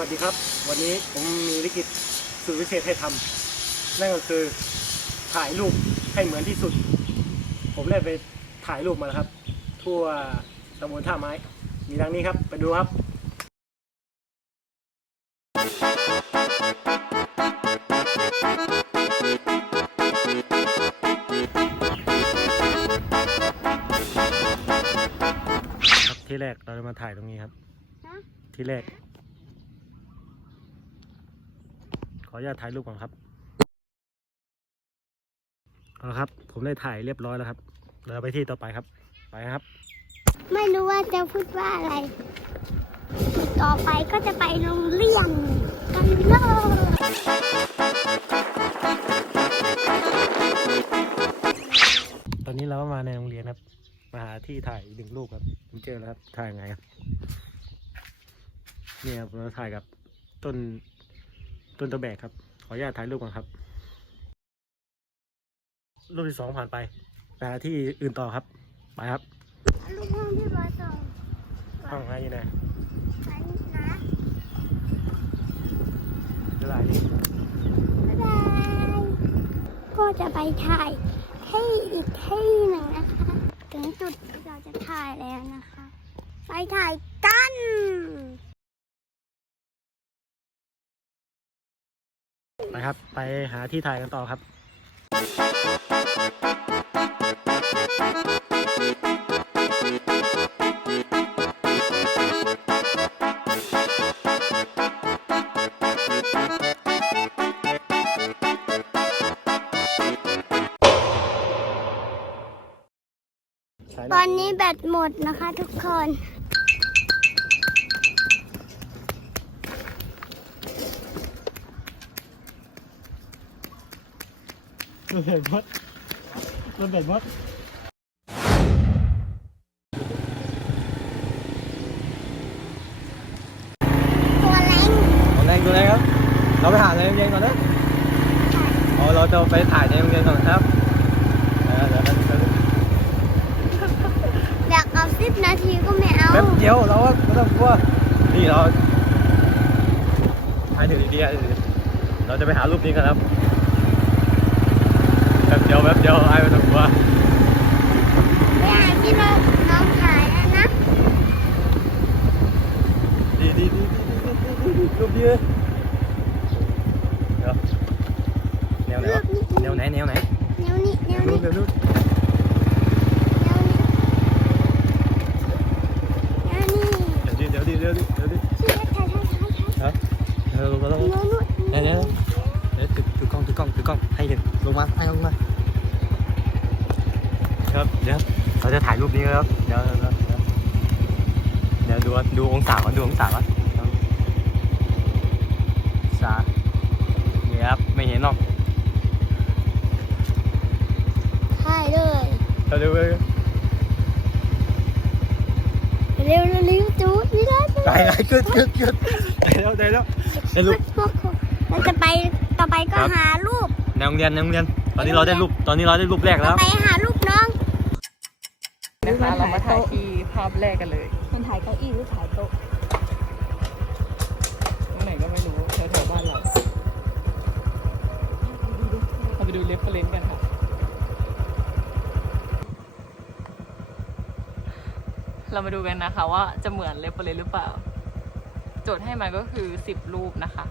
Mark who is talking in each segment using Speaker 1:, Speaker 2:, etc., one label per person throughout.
Speaker 1: วัสดีครับ วันนี้ผมมีวิกฤตสุดวิเศษให้ทำนั่นก็คือถ่ายรูปให้เหมือนที่สุด ผมได้ไปถ่ายรูปมาแล้วครับ ทั่วตำบลท่าไม้ มีดังนี้ครับ ไปดูครับครับที่แรกเราจะมาถ่ายตรงนี้ครับ
Speaker 2: ฮะ
Speaker 1: ที่แรก ข ออนุญาตถ่ายรูปก่อนครับเอาละครับ ผมได้ถ่ายเรียบร้อยแล้วครับเราไปที่ต่อไปครับ ไปครับ
Speaker 2: ไม่รู้ว่าจะพูดว่าอะไร ต่อไปก็จะไปโรงเรียนกันเลย
Speaker 1: ตอนนี้เราก็มาในโรงเรียนครับ มาหาที่ถ่ายอีกหนึ่งรูปครับ ผมเจอแล้วครับ ถ่ายยังไงครับ เนี่ยครับเราถ่ายกับต้น ต้นตะแบกครับ ขออนุญาตถ่ายรูปก่อนครับ รูปที่สองผ่านไปไปหาที่อื่นต่อครับ ไปครับ
Speaker 2: ลูกห้องที่บอส่ง
Speaker 1: ห้องไหนอยู่ไหน
Speaker 2: ไปนะ
Speaker 1: เดี๋ยวไหนนี่
Speaker 2: บ๊ายบายก็จะไปถ่ายที่อีกที่หนึ่งนะคะ ถึงจุดที่เราจะถ่ายแล้วนะคะ ไปถ่ายกัน
Speaker 1: ไปครับ ไปหาที่ถ่ายกันต่อครับ
Speaker 2: ตอนนี้แบตหมดนะคะทุกคน
Speaker 1: มันเบ็ดมดมันเบ็ดมด
Speaker 2: ตัวเล็ก
Speaker 3: โรงเรียนดูเลยครับ เราไปหาในโรงเรียนก่อนนะอ๋อเราจะไปถ่ายในโรงเรียนก่อนครับเออเดี๋ยวเดี๋ยวเดี๋ยว
Speaker 2: อยากเอาสิบนาทีก็ไม่เอา
Speaker 3: แป๊บเดียวเราก็ไม่ต้องกลัว นี่เราให้ถึงดีๆเราจะไปหารูปนี้กันครับ แป๊บเดียวแป๊บเดียวไอ้ไม่ต้องกลัว
Speaker 2: ไม่หาที่น้อง ง
Speaker 3: มาให้ลงมาครับเดี๋ยวเราจะถ่ายรูปนี้ครับเดี๋ยวเดี๋ยวเดี๋ยวเดี๋ยวดูว่าดูองศาก่อนดูองศาก่อนองศานี่ครับไม่เห็นหรอก
Speaker 2: ถ่ายเลย
Speaker 3: เราดูเลย
Speaker 2: เร็วเร็วเร็วจูดนี่เลย
Speaker 3: ได้ได้กึดกึดกึดได้แล้วได้แล้วได้รูป
Speaker 2: เราจะไปต่อไปก็
Speaker 3: ครับ
Speaker 2: หารูป
Speaker 3: ในโรงเรียนในโรงเรียน ตอนนี้เราได้รูปตอนนี้เราได้รูปแรกแล้ว
Speaker 2: ไปหารูปน้อง
Speaker 4: นะคะเรามาถ่ายที่ภาพแรกกันเลย
Speaker 5: มันถ่ายเก้าอี้หรือถ่ายโต๊ะ
Speaker 4: ตรงไหนก็ไม่รู้แถวๆบ้านเราเราไปดูเรฟเฟรนซ์กันค่ะเรามาดูกันนะคะว่าจะเหมือนเรฟเฟรนซ์หรือเปล่า โจทย์ให้มันก็คือ 10 รูปนะคะ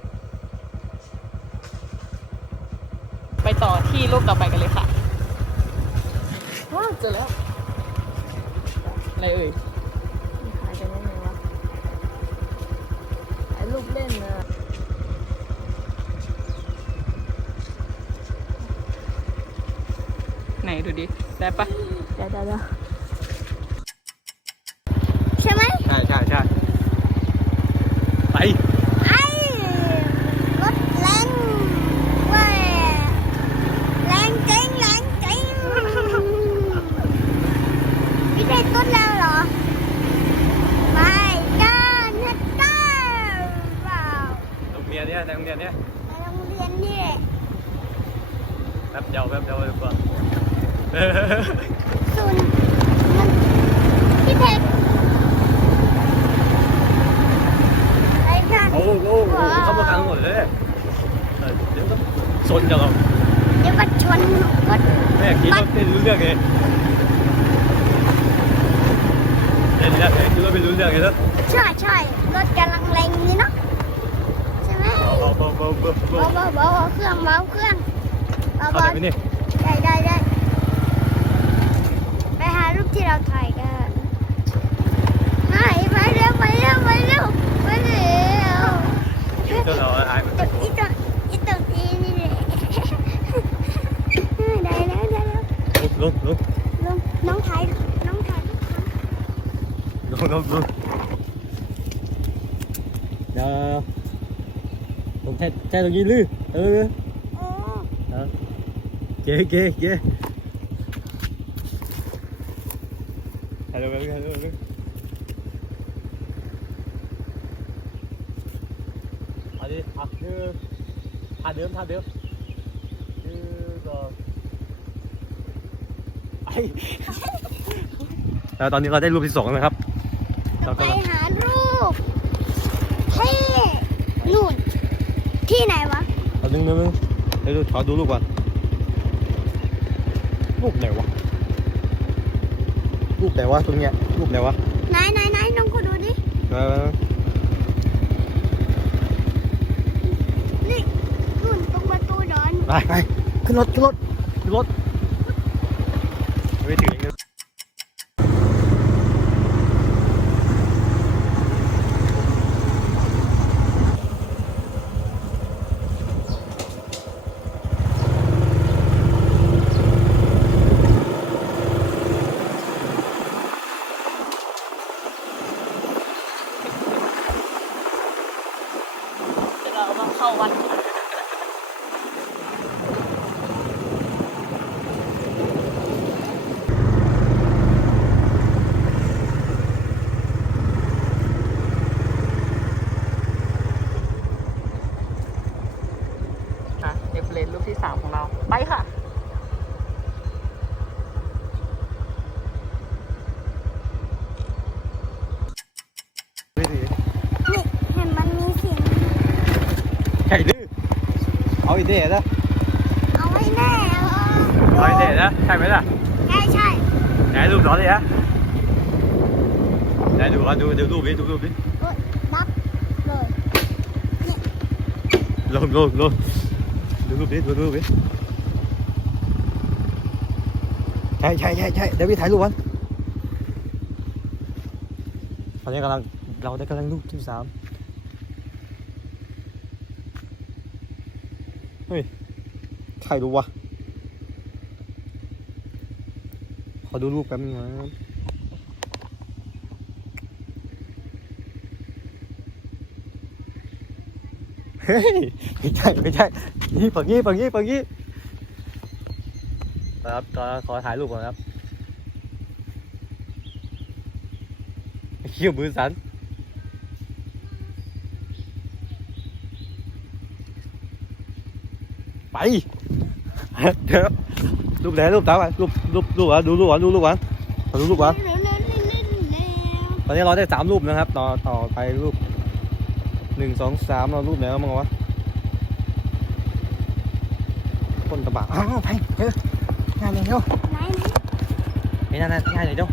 Speaker 4: ไป ต่อที่รูปต่อไปกันเลยค่ะว้าวเจอแล้ว อะไรเอ่ย
Speaker 5: ถ่ายกันยังไงวะถ่ายรูปเล่นนะ
Speaker 4: ไหนดูดิ ได้ปะ
Speaker 5: เดี๋ยวเดี๋ยวเดี๋ยว
Speaker 2: ใช่ไหม
Speaker 3: ใช่ใช่ใช่ไป
Speaker 2: ไอ้รถแรงเว้ยแรงจริงแรงจริงพี่เพชรรถแล้วเหรอไปกันนะก้าเปล่า
Speaker 3: โรงเรียนเนี้ยในโรงเรียนเนี้ย
Speaker 2: ไปโรงเรียนนี่แหละ
Speaker 3: แป๊บเดียวแป๊บเดียวดีกว่า
Speaker 2: ส่วนมันพี่เพชรไปกัน
Speaker 3: โอ้ ลูกลูกเข้ามาขังหมดเลยเออเดี๋ยวก็ชนกับเรา
Speaker 2: เดี๋ยวก็ชนก็
Speaker 3: แม่คิดว่าเป็นรู้เรื่องไงเดี๋ยวเดี๋ยว คิดว่าเป็นรู้เรื่องไงแล้ว
Speaker 2: ใช่ใช่รถกำลังแรงนี่เนาะใช่ไหม
Speaker 3: เบาเบาเบาเบาเบา
Speaker 2: เบาเบาเครื่องเบาเครื่องเบา
Speaker 3: เบาได้
Speaker 2: ได้ได้ไปหารูปที่เราถ่ายกันหายไปเร็วไปเร็วไปเร็วไปเร็ว
Speaker 3: เจ้าเราอายมัน
Speaker 2: ตึกอีตึกอีตึกอีนี่แหละได้แล้วได้แล้ว
Speaker 3: ลุกลุก
Speaker 2: ลุงน้องถ่ายน้องถ่าย
Speaker 3: ลุกลุกลุกเดี๋ยวผมแช่แช่ตรงนี้ลื้อเออ
Speaker 2: โอ้
Speaker 3: เก๋เก๋เก๋ฮัลโหลฮัลโหลฮัลโหลอันนี้อะคือท่าเดิมท่าเดิมคือก็ไอ้แล้วตอนนี้เราได้รูปที่สองแล้วนะครับ เรา
Speaker 2: ไป
Speaker 3: กำลัง
Speaker 2: หารูปที่นู่น ที่ไหนวะ
Speaker 3: เอาดึงนึงนึงเดี๋ยวดูขอดูรูปก่อนรูปไหนวะรูปไหนวะตรงเนี้ยรูปไหนวะ
Speaker 2: ไหนไหนไหนน้องก็ดูดิ
Speaker 3: เออ
Speaker 2: นี่นู่นตรงประตูดอน
Speaker 3: ไปไปขึ้นรถขึ้นรถขึ้นรถไม่ถึงอีกเลย
Speaker 4: เดี๋ยวเรามาเข้าวัด อะเดี๋ยวเลนรูปที่สามของเรา ไปค่ะ
Speaker 3: ไม่ถึง
Speaker 2: นี่เห็นมันมีเสียง
Speaker 3: ใช่ดื้อ เอาอีเดะนะ
Speaker 2: เอาไว้แน่เออ
Speaker 3: เอาอีเดะนะใช่ไหมล่ะ
Speaker 2: ใช่ใช่
Speaker 3: ไหนรูปร้อนเลย ใครดูวะ ขอดูรูปแป๊บนึงนะเฮ้ยไม่ใช่ไม่ใช่นี่ฝั่งนี้ฝั่งนี้ฝั่งนี้ครับขอขอถ่ายรูปก่อนครับเขี้ยวมือสันไป เดี๋ยวรูปไหนรูปตาไปรูปรูปรูปอะดูรูปอะดูรูปอะขอดูรูปอะตอนนี้เราได้สามรูปนะครับ ต่อต่อไปรูปหนึ่งสองสามเรารูปไหนแล้วมั้งวะคนกระบะอ้าวไปเฮ้ยงานไหนเดียว
Speaker 2: ไหนไหน
Speaker 3: เฮ้ยงานงานงานไหนเดียว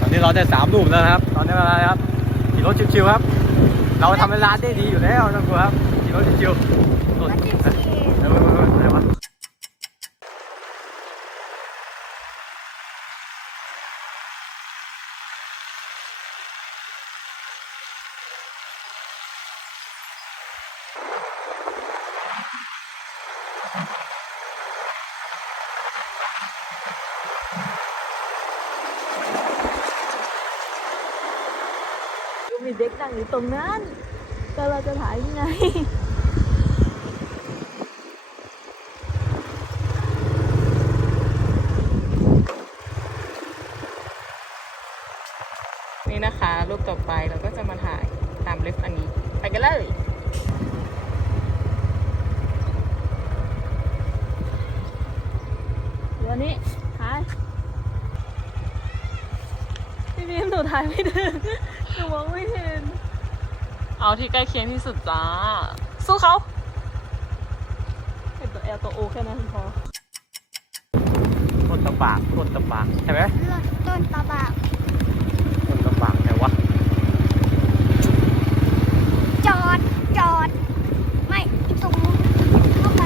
Speaker 3: ตอนนี้เราได้สามรูปแล้วครับ ตอนนี้เวลาครับขี่รถชิวๆครับ เราทำเวลาได้ดีอยู่แล้วนะครูครับขี่รถชิวๆรถ
Speaker 2: วัดที่
Speaker 3: เอ้ย
Speaker 2: สี่
Speaker 3: เอ้ยเอ้ยเอ้ยอะไรวะ
Speaker 5: มีเด็กนั่งอยู่ตรงนั้น แต่เราจะถ่ายยังไง
Speaker 4: นี่นะคะ รูปต่อไปเราก็จะมาถ่ายตามเล็บอันนี้ ไปกันเลย
Speaker 5: เดี๋ยวนี้ถ่ายพี่บีมหนูถ่ายไม่ถึง นูมองไม่เห็น
Speaker 4: เอาที่ใกล้เคียงที่สุดจ้า สู้เขาเป็นตัว L ตัว O แค่นั้นพอ
Speaker 3: ต้นตะบากต้นตะบากใช่ไหม
Speaker 2: รถต้นตะบาก
Speaker 3: ต้นตะบากไหนวะ
Speaker 2: จอด จอด ไม่ตรงนู้นเข้าไป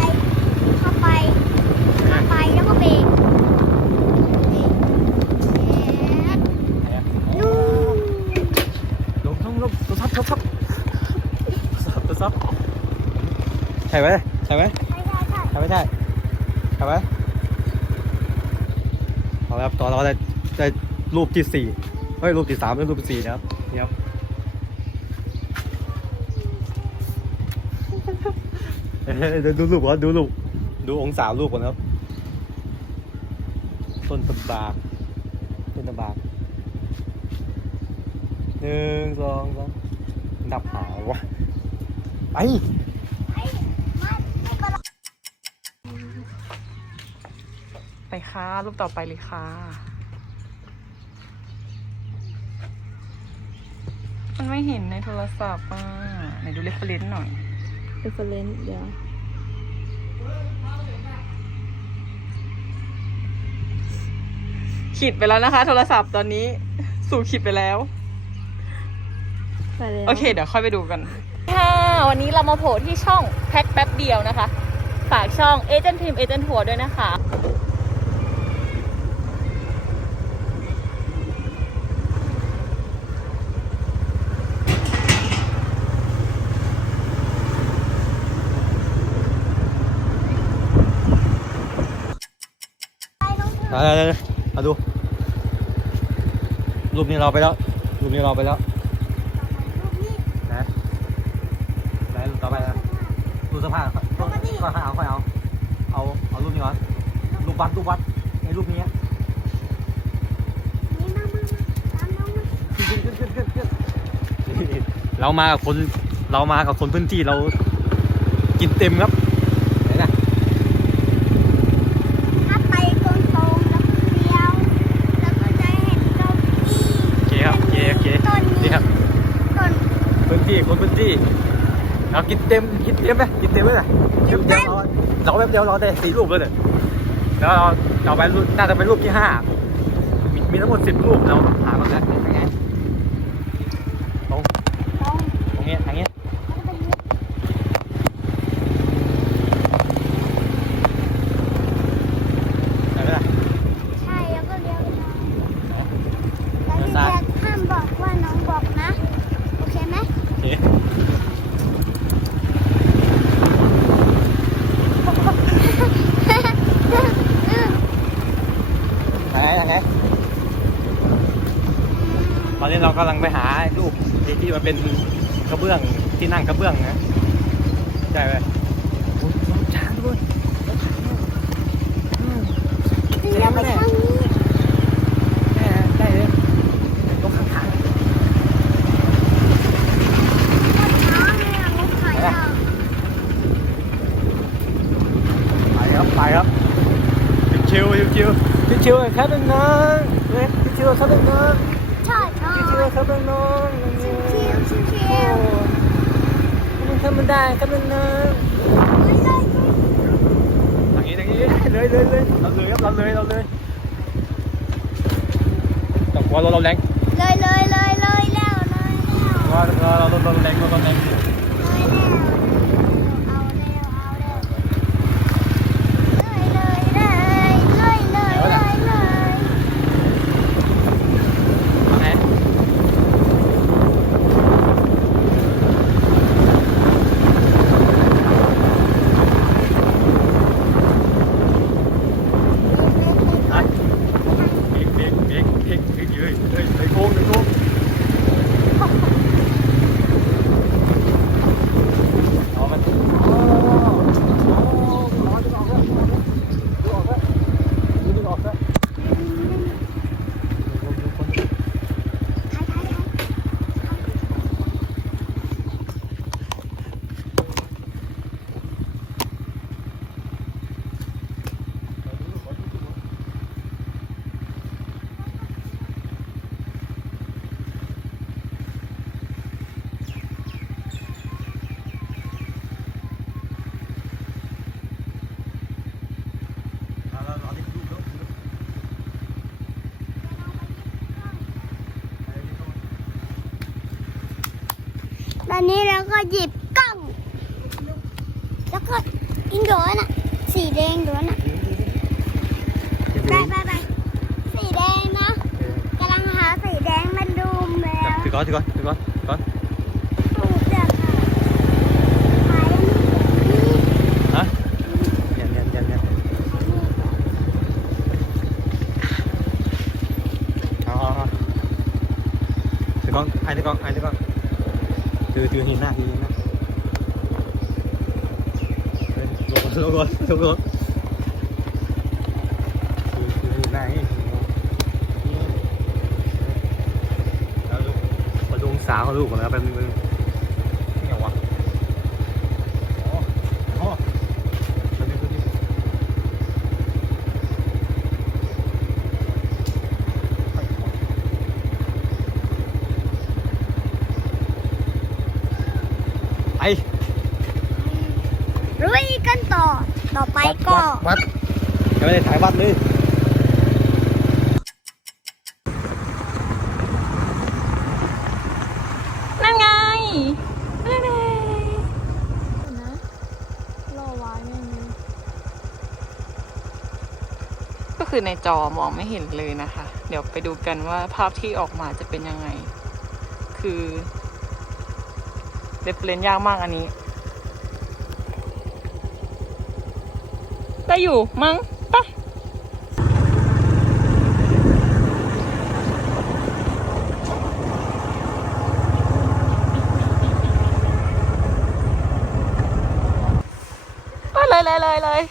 Speaker 2: เข้าไป เข้าไปแล้วก็เบรกเบรกแอ๊ดนู่น
Speaker 3: ลงลงลงตัวซับตัวซับตัวซับใช่ไหมใช่ไหม
Speaker 2: ใช่ใช่ใช่
Speaker 3: ใช่ไหมใช่ใช่ไหมเอาละครับต่อเราได้ได้ รูปที่สี่เฮ้ยรูปที่สามเป็นรูปที่สี่นะครับนี่ครับเดี๋ยวดูรูปก่อนดูรูปดูองศารูปก่อนครับ ต้นตะบากต้นตะบากหนึ่งสองสามดับหาวะไป
Speaker 2: ไม่ไม่เป็นไร
Speaker 4: ไปค่ะ รูปต่อไปเลยค่ะ มันไม่เห็นในโทรศัพท์อะไหนดูเรฟเฟรนซ์หน่อย
Speaker 5: reference เดี๋ยว
Speaker 4: ขีดไปแล้วนะคะ โทรศัพท์ตอนนี้ สู่ขีดไปแล้ว
Speaker 5: ไปแล้ว
Speaker 4: โอเค เดี๋ยวค่อยไปดูกัน ค่ะ วันนี้เรามาโผล่ที่ช่องแพ็คแป๊บเดียวนะคะ ฝากช่องเอเจนต์ทีมเอเจนต์ทัวร์ด้วยนะคะ
Speaker 3: มาเลยเลยมาดู รูปนี้เราไปแล้ว รูปนี้เราไปแล้วนะไหนรูปต่อไปนะรูปเสภาพต้องก็ค่อยเอาค่อยเอา เอา เอารูปนี้ก่อนรูปวัดรูปวัดไอ้รูปนี้เรามากับคน เรามากับคนพื้นที่เรากินเต็มครับไหนนะ
Speaker 2: ถ้าไปตรงๆแล้วเดียว แล้วก็จะเห็นเก้าอี้
Speaker 3: โอเคครับโอเคโอเค
Speaker 2: ต้น
Speaker 3: นี่
Speaker 2: นี้
Speaker 3: ครับ
Speaker 2: ต้น
Speaker 3: พื้นที่คนพื้นที่ เรากินเต็มกินเต็มไหมกินเต็มไหมล่ะ
Speaker 2: กินเต็ม
Speaker 3: เราแป๊บเดียวเราได้สี่รูปแล้วเนี่ยแล้วเราเราไปรูปน่าจะเป็นรูปที่ห้ามีมีทั้งหมดสิบรูปเราหามาแล้วยังไงตรง
Speaker 2: ตรง
Speaker 3: ตรงนี้ทางนี้
Speaker 2: แล้วก็เป็นนี้
Speaker 3: ได้ไหมล่ะ
Speaker 2: ใช่แล้วก็เลี้ยวซ้ายแล้วพี่เบียร์ห้ามบอกว่าน้องบอกนะ โอเคไหม
Speaker 3: โอเคไหนไหนตอนนี้เรากำลังไปหารูปที่ที่มันเป็นกระเบื้องที่นั่ง กระเบื้องนะใช่ไหมโอ้ยรถช้างด้วย
Speaker 2: เลี้ยวไปทางนี้
Speaker 3: ได้เลยรถข้างทาง
Speaker 2: ช้างเลยอะรถไถอะ
Speaker 3: ไปครับ ไปครับชิวชิวชิวชิวชิวๆครับน้อ มันทำมันได้ครับน้องๆทางนี้ทางนี้เลยเลยเลยเราเลยครับเราเลยเราเลยแต่ว่าเราเราแรง
Speaker 2: เลยเลยเลยเลยแล้วเลยแล้ว
Speaker 3: ว่าเราเราเราแรงเราแรง
Speaker 2: เลยแล้วเอาแล้วเอาแล้วเลยเลยเลยเลยเลยเลยเลย
Speaker 3: มาไง เบรกเบรกเบรกเบรกเบรกเฮ้ยเฮ้ยเฮ้ยโค้งเฮ้ยโค้ง
Speaker 2: อนนี้เราก็หยิบกล้อง แล้วก็อินโดนอะ สีแดงโดนอะ ไปไปไปสีแดงนะกำลังหาสีแดงมาดูแล้ว
Speaker 3: ถือ ก่อนถือก่อนถือก่อนถือก่อน
Speaker 2: ถูกจ้ะค่ะขานี่
Speaker 3: ฮะเนียนเนียนเนียนเนียนเอาเอาเอาถือกล้องไอ้ถือกล้องไอ้ถือกล้องถือถือหินหน้าถือหินหน้าเฮ้ยลงก่อนลงก่อนลงก่อนถือถือหินหน้านี่แล้วลูกมา ดูองศาของลูกก่อนนะครับแป๊บนึงแป๊บนึงนี่ไงวะอ๋ออ๋อแป๊บนึงแป๊บนึงไป
Speaker 2: ลุยกันต่อ ต่อไปก็
Speaker 3: วัดยังไม่ได้ถ่ายวัดเลย
Speaker 4: นั่นไงนั่นไง
Speaker 5: นะรอไว้ไม่มี
Speaker 4: ก็ คือในจอมองไม่เห็นเลยนะคะ เดี๋ยวไปดูกันว่าภาพที่ออกมาจะเป็นยังไง คือเดฟเลนยากมากอันนี้ ได้อยู่มั้งปะไปเลยเลยเลยเลย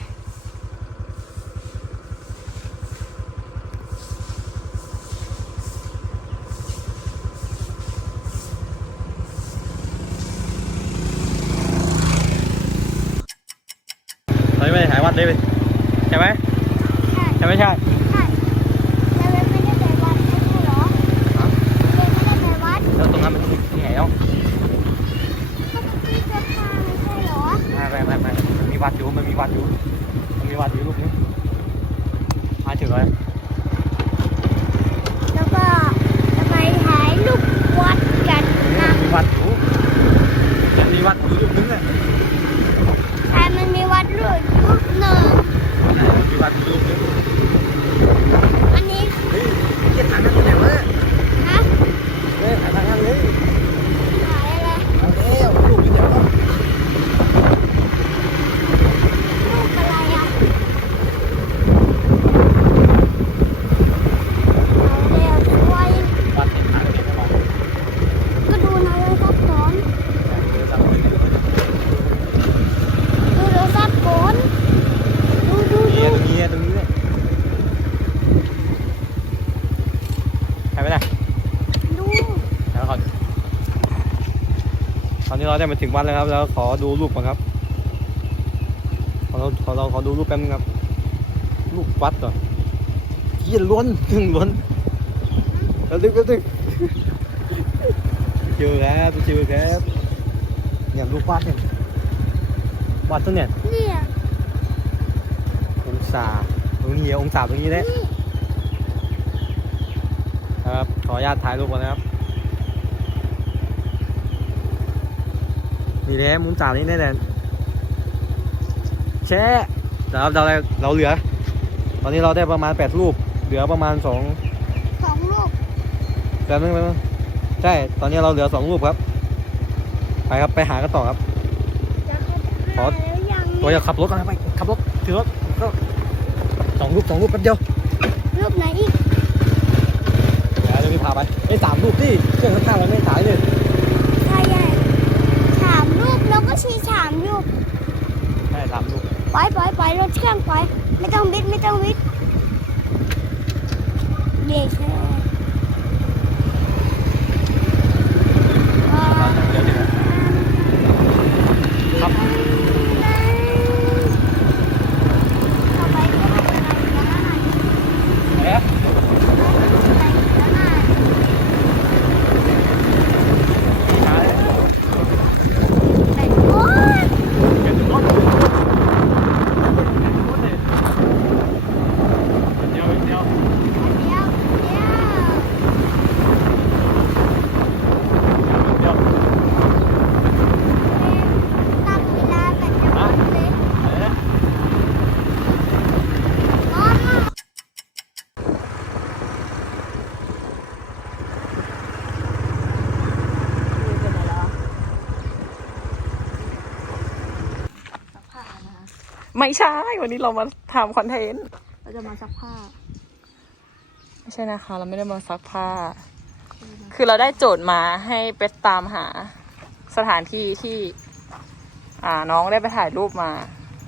Speaker 3: ตอนนี้ไม่ได้ถ่ายวัดเลยใช่ไหม
Speaker 2: ใช่
Speaker 3: ใช่ไม่ใช่
Speaker 2: ใช่แล้วเว็บไม่ได้ไปวัดไม่ใช่เหรอเว็บไม่ได้ไปวัด
Speaker 3: แล้วตรงนั้นมันที่ไหนแล้ว
Speaker 2: ก็ที่เสื้อผ้าไม่ใช่เหรอ
Speaker 3: ไม่ไม่ไม่ไม่มันมีวัดอยู่มันมีวัดอยู่มันมีวัดอยู่ลูกนี้มาถึงแล้ว
Speaker 2: แล้วก็จะไปถ่ายรูปวัดกันนะ
Speaker 3: มีวัดอยู่ยังมีวัดอยู่ลูกนึงเลย
Speaker 2: ใช่มันมีวัดรูปรูปหนึ่ง
Speaker 3: มีวัดอยู่ลูกนึง
Speaker 2: อันนี้
Speaker 3: เฮ้ยเจ็ดทางนั้นที่ไหนวะ
Speaker 2: นะ
Speaker 3: เฮ้ยถ่ายทางนั้นเลย
Speaker 2: ถ่ายอะไร
Speaker 3: เอาแล้วลูกนี่เดี๋ยว
Speaker 2: รูปอะไรอะเอาเร็วช่วย
Speaker 3: วัดเห็นทางเห็นไหม
Speaker 2: ก็ดูนะเลยซับซ้อน
Speaker 3: เดี๋ยวจำไม่ได้
Speaker 2: ดูเลยซับซ้อนดูดู
Speaker 3: ตรง
Speaker 2: ดู
Speaker 3: นี้ตรงนี้ตรงนี้เลยถ่ายไปไหน
Speaker 2: ดู
Speaker 3: แล้วก่อน ตอนนี้เราได้มาถึงวัดแล้วครับ แล้วขอดูรูปก่อนครับ ขอเราขอเราขอดูรูปแป๊บนึงครับ รูปวัดเหรอเยี่ยล้วนถึงล้วนแล้วดึกแล้วดึกเจอครับเจอครับเนี่ยรูปวัดเนี่ยวัดตัวเนี่ย
Speaker 2: เนี่ย
Speaker 3: องศาตรงนี้องศาตรงนี้แหละ
Speaker 2: นี่
Speaker 3: ครับ ขออนุญาตถ่ายรูปก่อนนะครับ นี่แหละมุมสามนี้แน่แน่แช่เดี๋ยวเราเราเราเหลือ ตอนนี้เราได้ประมาณแปดรูป เหลือประมาณสอง
Speaker 2: สองรูป
Speaker 3: แป๊บนึงแป๊บนึงใช่ ตอนนี้เราเหลือสองรูปครับ ไปครับไปหากันต่อครับ
Speaker 2: จะเข้าจะหาแล้วยัง
Speaker 3: ตัวอย่าขับรถกันนะไปขับรถถือรถก็สองรูปสองรูปแป๊บเดียว
Speaker 2: รูปไหนอีก
Speaker 3: เดี๋ยวเดี๋ยวพี่พาไปไอ้ยสามรูปที่เครื่องข้างๆเราไม่ถ่ายเลย
Speaker 2: ใช่ใหญ่สามรูปแล้วก็ชี้สามรูป
Speaker 3: ใช่สามรูป
Speaker 2: ปล่อยปล่อยปล่อยรถเครื่องปล่อยไม่ต้องบิดไม่ต้องบิดเบรกเลยอ่า
Speaker 3: เดี๋ยวเดี๋ยวครับ
Speaker 2: ต่อไปก็ไม่เป็นไรแล้วนะ
Speaker 3: เอ๊ะ
Speaker 2: อะไรแล้วนะ
Speaker 3: ถ่าย
Speaker 2: แต่โอ๊ย
Speaker 3: เดี๋ยวถึงรถเดี๋ยวเดี๋ยว
Speaker 2: เดี๋ยวเดี๋ยว
Speaker 4: ไม่ใช่ วันนี้เรามาทำคอนเทนต์
Speaker 5: เราจะมาซักผ้า
Speaker 4: ไม่ใช่นะคะ เราไม่ได้มาซักผ้า คือเราได้โจทย์มาให้ไปตามหาสถานที่ที่ อ่าน้องได้ไปถ่ายรูปมา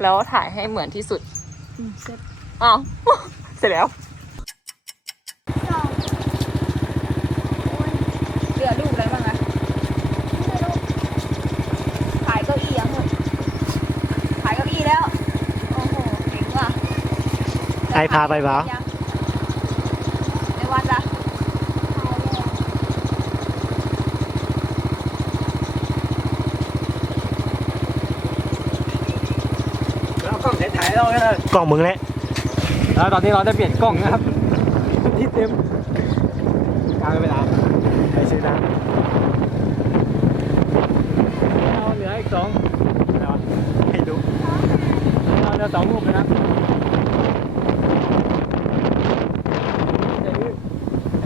Speaker 4: แล้วถ่ายให้เหมือนที่สุด
Speaker 5: อืมเซ็ต
Speaker 4: อ้าว เสร็จแล้ว
Speaker 2: สอง
Speaker 5: เหลือรูปอะไรบ้างอะ
Speaker 2: ไม่รู้
Speaker 5: ขายเก้าอี้ยังหมดขายเก้าอี้แล้ว โอ้โหเก่งว่ะ
Speaker 1: ไอพาไปเปล่า
Speaker 5: ยังในวัดละ
Speaker 3: แล้วกล้องถ่ายเราเลย
Speaker 1: กล้องมึงแหละ
Speaker 3: แล้วตอนนี้เราได้เปลี่ยนกล้องนะครับ ที่เต็มการเวลา
Speaker 1: ไปซื้อน้
Speaker 3: เราเหลืออีกสองำ
Speaker 1: แล้วให้ดู
Speaker 3: เราเหลือสองรูปนะครับเห็น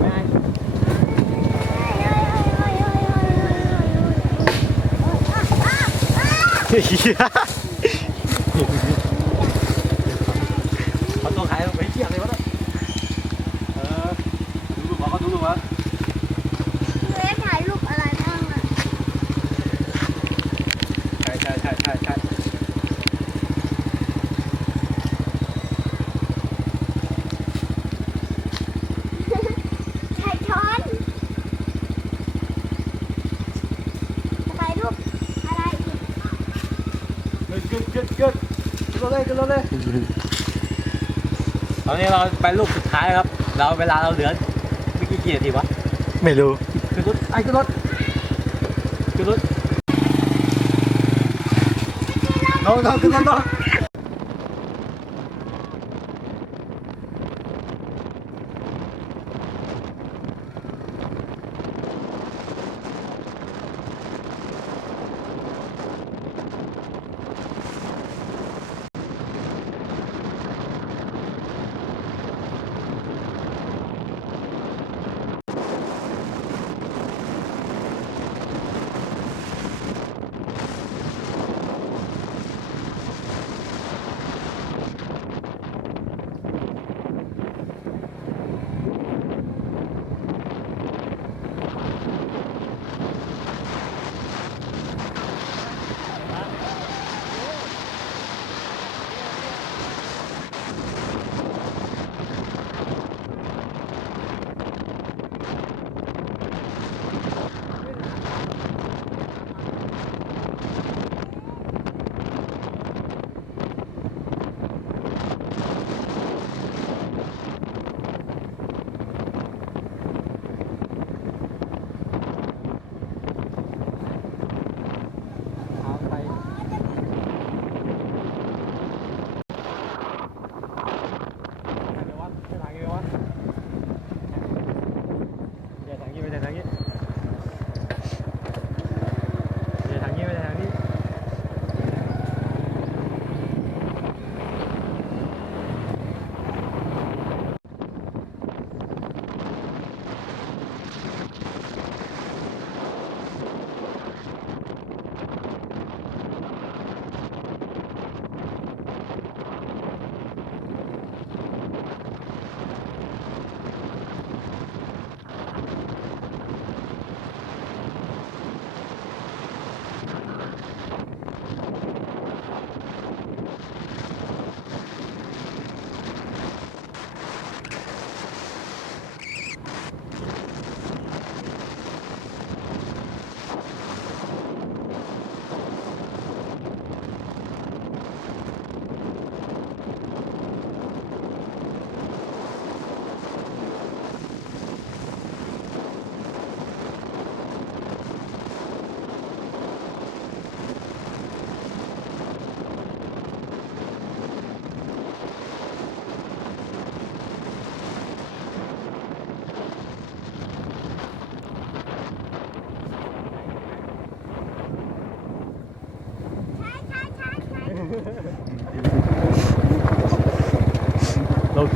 Speaker 3: ไหม เอาตัวขายไปเที่ยวเลยวะเนี่ยเออดูรูปเขาก็ดูรูปวะ
Speaker 2: เล่นถ่ายรูปอะไรบ้างอะ
Speaker 3: ใช่ใช่ใช่ใช่ใช่
Speaker 2: ถ่ายช้อนถ่ายรูปอะไรอีก
Speaker 3: เฮ้ยกึดกึดกึดกึดเราเลยกึดเราเลย ตอนนี้เราไปรูปสุดท้ายครับ เราเวลาเราเหลือไม่กี่กี่นาทีวะ
Speaker 1: ไม่รู้
Speaker 3: ขึ้นรถไอ้ขึ้นรถขึ้นรถน้องน้องขึ้นรถ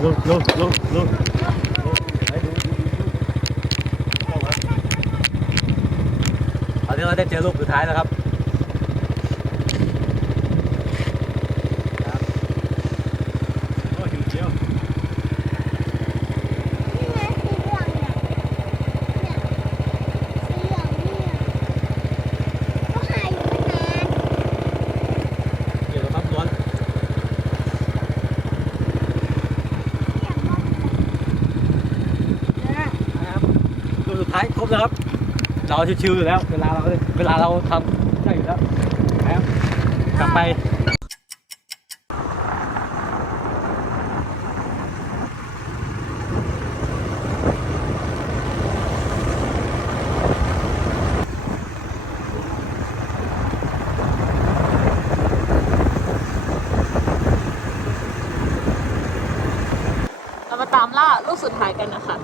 Speaker 3: ลงลงลงลงลงตอนนี้เราได้เจอรูปสุดท้ายแล้วครับ นะครับ เราชิวๆอยู่แล้ว เวลาเราเวลาเราทำได้อยู่แล้วแล้วกลับไป
Speaker 4: เรามาตามล่าลูกสุดท้ายกันนะคะ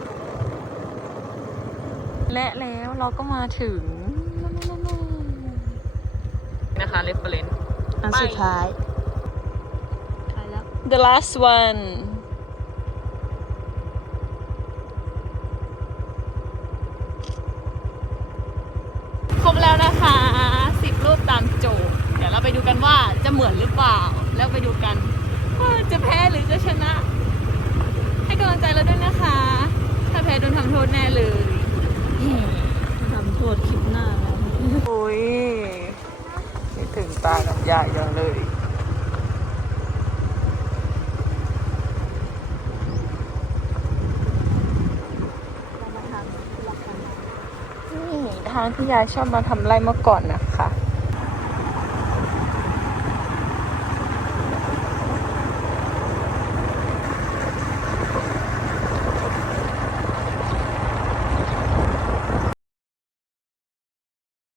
Speaker 4: และแล้วเราก็ มาถึงนะคะ reference
Speaker 5: อันสุดท้ายท้ายแล้ว
Speaker 4: the last one ครบแล้วนะคะสิบรูปตามโจทย์เดี๋ยวเราไปดูกันว่าจะเหมือนหรือเปล่า แล้วไปดูกันว่าจะแพ้หรือจะชนะ ให้กำลังใจเราด้วยนะคะ ถ้าแพ้โดนทำโทษแน่เลย
Speaker 5: ทำโทษคลิปหน้าแล้ว
Speaker 4: โอ้ยคิดถึงตากับยายจังเลยนี่ทางที่ยายชอบมาทำไร่เมื่อก่อนนะ